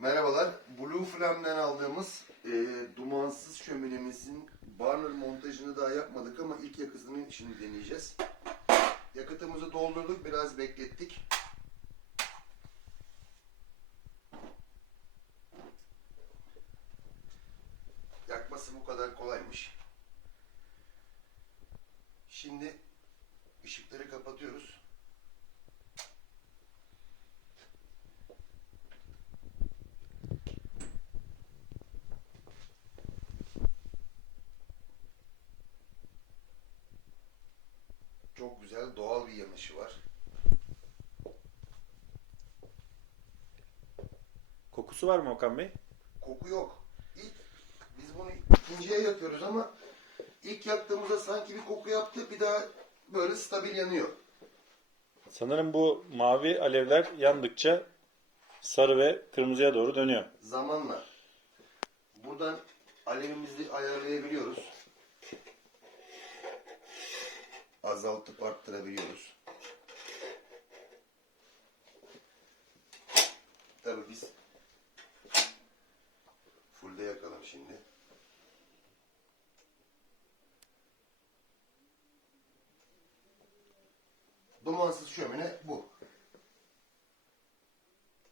Merhabalar. Blue Flame'den aldığımız e, dumansız şöminemizin burner montajını daha yapmadık ama ilk yakıtını şimdi deneyeceğiz. Yakıtımızı doldurduk, biraz beklettik. Yakması bu kadar kolaymış. Şimdi ışıkları kapatıyoruz. Yanışı var. Kokusu var mı Okan Bey? Koku yok. İlk biz bunu ikinciye yakıyoruz ama ilk yaktığımızda sanki bir koku yaptı bir daha böyle stabil yanıyor. Sanırım bu mavi alevler yandıkça sarı ve kırmızıya doğru dönüyor. Zamanla buradan alevimizi ayarlayabiliyoruz. Azaltıp arttırabiliyoruz. Biz fullde yakalım şimdi. Dumansız şömine.